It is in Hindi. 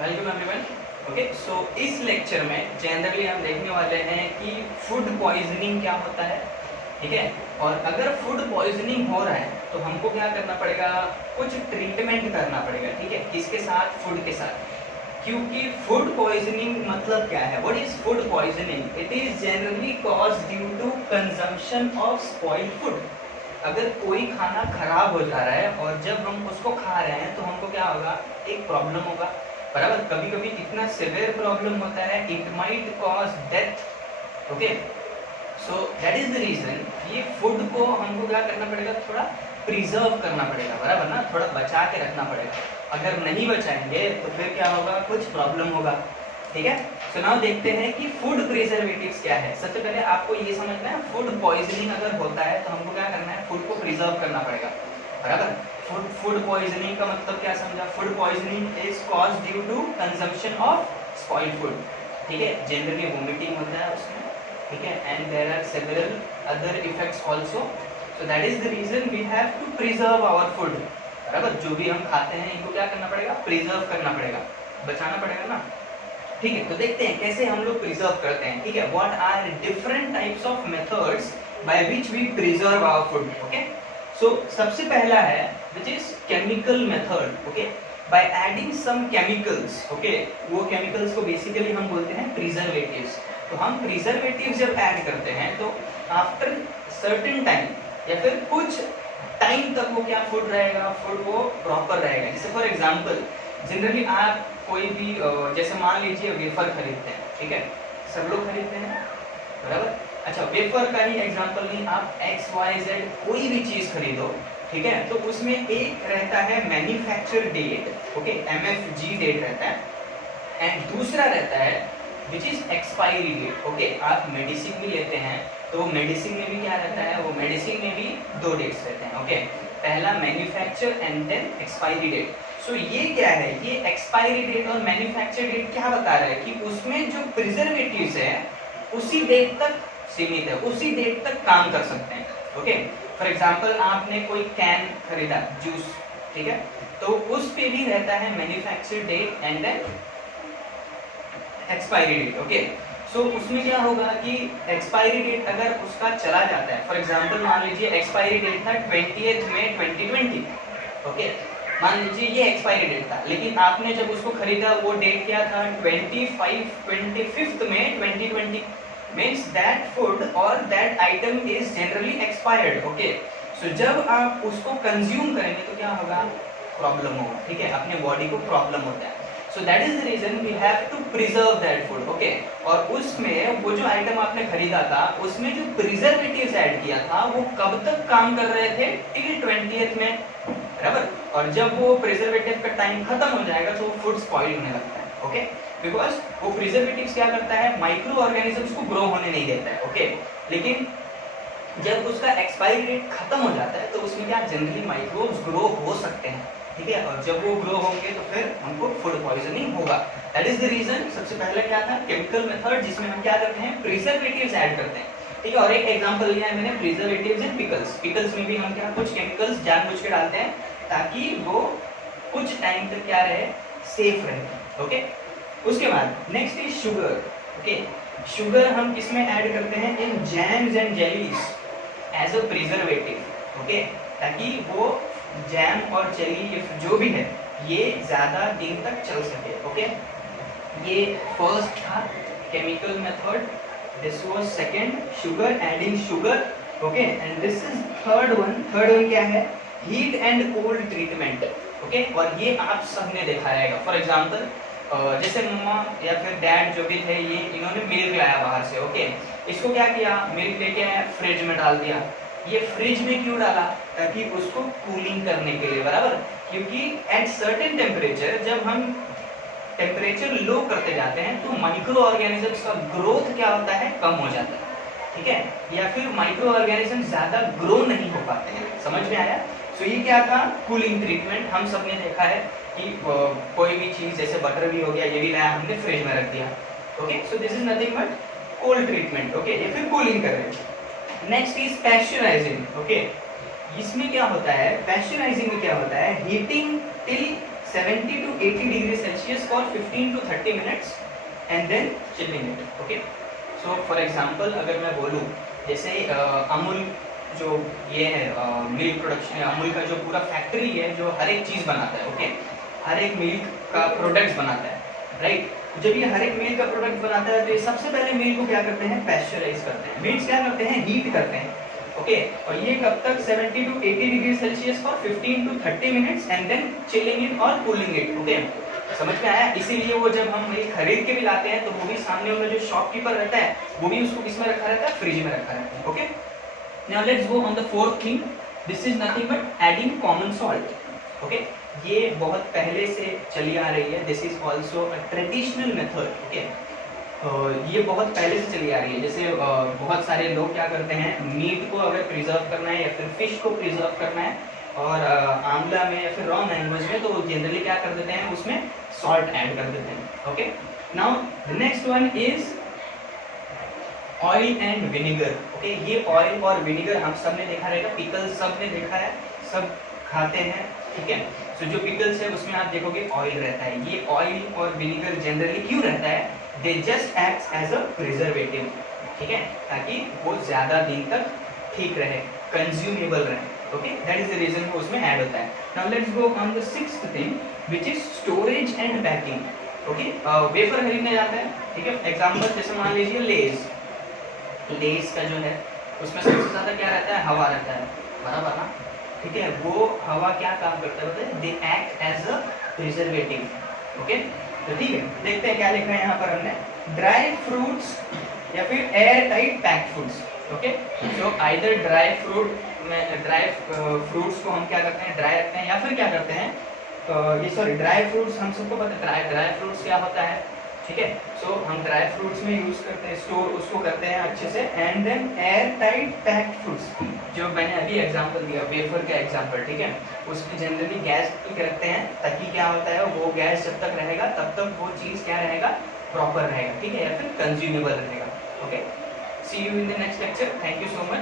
Welcome everyone. ओके, सो इस लेक्चर में जनरली हम देखने वाले हैं कि फूड पॉइजनिंग क्या होता है। ठीक है, और अगर फूड पॉइजनिंग हो रहा है तो हमको क्या करना पड़ेगा, कुछ ट्रीटमेंट करना पड़ेगा। ठीक है, किसके साथ? फूड के साथ। क्योंकि फूड पॉइजनिंग मतलब क्या है? What is food poisoning? It is generally cause due to consumption of spoiled food. अगर कोई खाना खराब हो जा रहा है और जब हम उसको खा रहे हैं तो हमको क्या होगा, एक प्रॉब्लम होगा। बराबर, कभी कभी इतना सिवियर प्रॉब्लम होता है, it might cause death. Okay, so that is the reason ये फूड को हमको क्या करना पड़ेगा, थोड़ा प्रिजर्व करना पड़ेगा। बराबर ना, थोड़ा बचा के रखना पड़ेगा। अगर नहीं बचाएंगे तो फिर क्या होगा, कुछ प्रॉब्लम होगा। ठीक है, सो नाउ देखते हैं कि फूड प्रिजर्वेटिव्स क्या है। सबसे पहले आपको ये समझना है, फूड पॉइजनिंग अगर होता है तो हमको क्या करना है, फूड को प्रिजर्व करना पड़ेगा। बराबर, फूड पॉइजनिंग का मतलब क्या समझा? Food poisoning is cause due to consumption of spoiled food. ठीक है, जनरली वोमिटिंग होता है उसमें। ठीक है, and there are several other effects also. So that is the reason we have to preserve our food. बराबर, जो भी हम खाते हैं इनको क्या करना पड़ेगा, प्रिजर्व करना पड़ेगा, बचाना पड़ेगा ना। ठीक है, तो देखते हैं कैसे हम लोग प्रिजर्व करते हैं। ठीक है, what are different types of methods by which we preserve our food. Okay, so सबसे पहला है which is chemical method. Okay, by adding some chemicals. Okay, वो केमिकल्स को बेसिकली हम बोलते हैं प्रिजर्वेटिव्स। तो हम प्रिजर्वेटिव्स जब ऐड करते हैं तो आफ्टर सर्टेन टाइम या फिर कुछ टाइम तक वो क्या फूड रहेगा, फूड वो प्रॉपर रहेगा। जैसे फॉर एग्जांपल, जनरली आप कोई भी जैसे मान लीजिए वेफर खरीदते हैं। ठीक है, सब लोग खरीदते हैं। बराबर, अच्छा वेफर का ही एग्जांपल नहीं, आप XYZ कोई भी चीज खरीदो। ठीक है, तो उसमें एक रहता है manufacture date. Okay, MFG date रहता है, एंड दूसरा रहता है which is expiry date. Okay, आप मेडिसिन भी लेते हैं तो मेडिसिन में भी क्या रहता है, वो मेडिसिन में भी दो डेट्स रहते हैं। ओके, पहला manufacture and then expiry date. So ये क्या है, ये एक्सपायरी डेट और मैन्युफैक्चर डेट क्या बता रहा है कि उसमें जो प्रिजर्वेटिव्स है उसी डेट तक सीमित है, उसी डेट तक काम कर सकते हैं। ओके, फॉर एग्जांपल आपने कोई कैन खरीदा जूस। ठीक है, तो उस पे भी रहता है manufacture date and then expiry date. Okay, so उसमें क्या होगा कि एक्सपायरी डेट अगर उसका चला जाता है, फॉर एग्जांपल मान लीजिए एक्सपायरी डेट था 20 मई 2020। ओके, मान लीजिए ये एक्सपायरी डेट था, लेकिन आपने जब उसको खरीदा वो डेट क्या था, 25 मई 2020। means that food or that item is generally expired. Okay, so जब आप उसको कंज्यूम करेंगे तो क्या होगा, प्रॉब्लम होगा। ठीक है, अपने बॉडी को प्रॉब्लम होता है। so that is the reason we have to preserve that food. Okay, और उसमें वो जो आइटम आपने खरीदा था उसमें जो प्रिजर्वेटिव्स ऐड किया था वो कब तक काम कर रहे थे, टिल 20 में। बराबर, और जब वो प्रिजर्वेटिव का टाइम खत्म हो जाएगा तो वो फूड स्पॉइल होने लगता है। ओके, बिकॉज वो प्रिजर्वेटिव्स क्या करता है, माइक्रो ऑर्गेनिजम्स को ग्रो होने नहीं देता है। ओके, लेकिन जब उसका एक्सपायरी डेट खत्म हो जाता है तो उसमें क्या जनरली माइक्रोब्स ग्रो हो सकते हैं। ठीक है, और जब वो ग्रो होंगे तो फिर हमको फूड पॉइजनिंग होगा। दैट इज द रीजन सबसे पहले क्या था, केमिकल मेथड, जिसमें हम क्या करते हैं, प्रिजर्वेटिव्स ऐड करते हैं। ठीक है, और एक एग्जांपल लिया है मैंने, प्रिजर्वेटिव्स इन पिकल्स। पिकल्स में भी हम क्या कुछ केमिकल्स जानबूझ के डालते हैं ताकि वो कुछ टाइम तक क्या रहे, सेफ रहे। ओके, उसके बाद next is sugar. Okay, sugar हम किसमें ऐड करते हैं, in jams and jellies as a preservative. Okay, ताकि वो जैम और जेली जो भी है ये ज्यादा दिन तक चल सके। ओके, ये फर्स्ट था chemical method, this was second sugar, adding sugar. Okay, and this is third one. Third one क्या है, heat and cold treatment. Okay, और ये आप सबने देखा रहेगा। फॉर एग्जांपल जैसे मम्मा या फिर डैड जो भी थे, ये इन्होंने मिल्क लाया बाहर से। ओके, इसको क्या किया, मिल्क लेके आया, फ्रिज में डाल दिया। ये फ्रिज में क्यों डाला, ताकि उसको कूलिंग करने के लिए। बराबर, क्योंकि एट सर्टेन टेम्परेचर जब हम टेम्परेचर लो करते जाते हैं तो माइक्रो ऑर्गेनिजम्स का ग्रोथ क्या होता है, कम हो जाता है। ठीक है, या फिर माइक्रो ऑर्गेनिज्म ज्यादा ग्रो नहीं हो पाते हैं। समझ में आया? सो ये क्या था, कूलिंग ट्रीटमेंट। हम सबने देखा है कि कोई भी चीज जैसे बटर भी हो गया, ये भी लाया हमने फ्रिज में रख दिया। Okay, so this is nothing but cold treatment. Okay, ये फिर कूलिंग कर रहे हैं। Next is पैस्चराइजिंग। ओके, इसमें क्या होता है, पैस्चराइजिंग में क्या होता है, heating till 70 to 80 degree Celsius for 15 to 30 minutes and then chilling it. Okay, so for example अगर मैं बोलूँ जैसे अमूल जो ये है मिल्क प्रोडक्शन, अमूल का जो पूरा फैक्ट्री है जो हर एक चीज़ बनाता है, ओके, हर एक मिल्क का प्रोडक्ट्स बनाता है, राइट। जब ये हर एक मिल्क का प्रोडक्ट बनाता है तो ये सबसे पहले मिल्क को क्या करते हैं, पैस्चराइज करते हैं, मीन्स क्या करते हैं, हीट करते हैं, ओके। और ये कब तक, 70 to 80 degree Celsius for 15 to 30 minutes and then chilling it और कूलिंग इट। ओके, समझ में आया। इसीलिए वो जब हम मिल्क खरीद के भी लाते हैं तो वो भी सामने उनका जो शॉपकीपर रहता है वो भी उसको किस में रखा रहता है, फ्रिज में रखा रहता है। Okay, now let's go on the fourth thing, this is nothing but adding common salt. Okay, ये बहुत पहले से चली आ रही है, this is also a traditional method. Okay, ये बहुत पहले से चली आ रही है। जैसे बहुत सारे लोग क्या करते हैं, मीट को अगर प्रिजर्व करना है या फिर फिश को प्रिजर्व करना है और आंवला में या फिर रॉ मैंगोज में, तो वो जनरली क्या कर देते हैं, उसमें सॉल्ट ऐड कर देते हैं। Okay, now the next one is oil and vinegar. Okay, ये ऑयल और विनेगर हम सब ने देखा रहेगा, पिकल्स सब ने देखा है, सब खाते हैं, ठीक है। सो जो पिकल्स है उसमें आप देखोगे ऑयल रहता है। ये ऑयल और विनेगर जनरली क्यों रहता है, they just act as a preservative, ठीक है, ताकि वो ज्यादा दिन तक ठीक रहे, कंज्यूमेबल रहे। Okay, that is the reason वो उसमें ऐड होता है। Now let's go on the sixth thing which is storage and packing. Okay, wafer खरीदने जाता है, ठीक है, एग्जांपल जैसे मान लीजिए लेस का जो है उसमें सबसे ज्यादा क्या रहता है, हवा रहता है, बराबर ना, ठीक है। वो हवा क्या काम करता है, they act as a preservative. Okay, तो ठीक है, देखते हैं क्या लिखा है यहाँ पर हमने, ड्राई फ्रूट्स या फिर air tight packed foods. Okay, so either dry fruits को हम क्या करते हैं, ड्राई रखते हैं, या फिर क्या करते हैं, ड्राई फ्रूट्स हम सबको पता है ड्राई फ्रूट्स क्या होता है, ठीक है। सो हम ड्राई फ्रूट्स में यूज करते हैं, स्टोर उसको करते हैं अच्छे से, and then air tight packed foods, जो मैंने अभी एग्जांपल दिया वेफर का एग्जांपल, ठीक है, उसमें जनरली गैस रखते हैं, ताकि क्या होता है, वो गैस जब तक रहेगा तब तक वो चीज़ क्या रहेगा, प्रॉपर रहेगा, ठीक है, या फिर कंज्यूमेबल रहेगा। Okay, see you in the next lecture, thank you so much.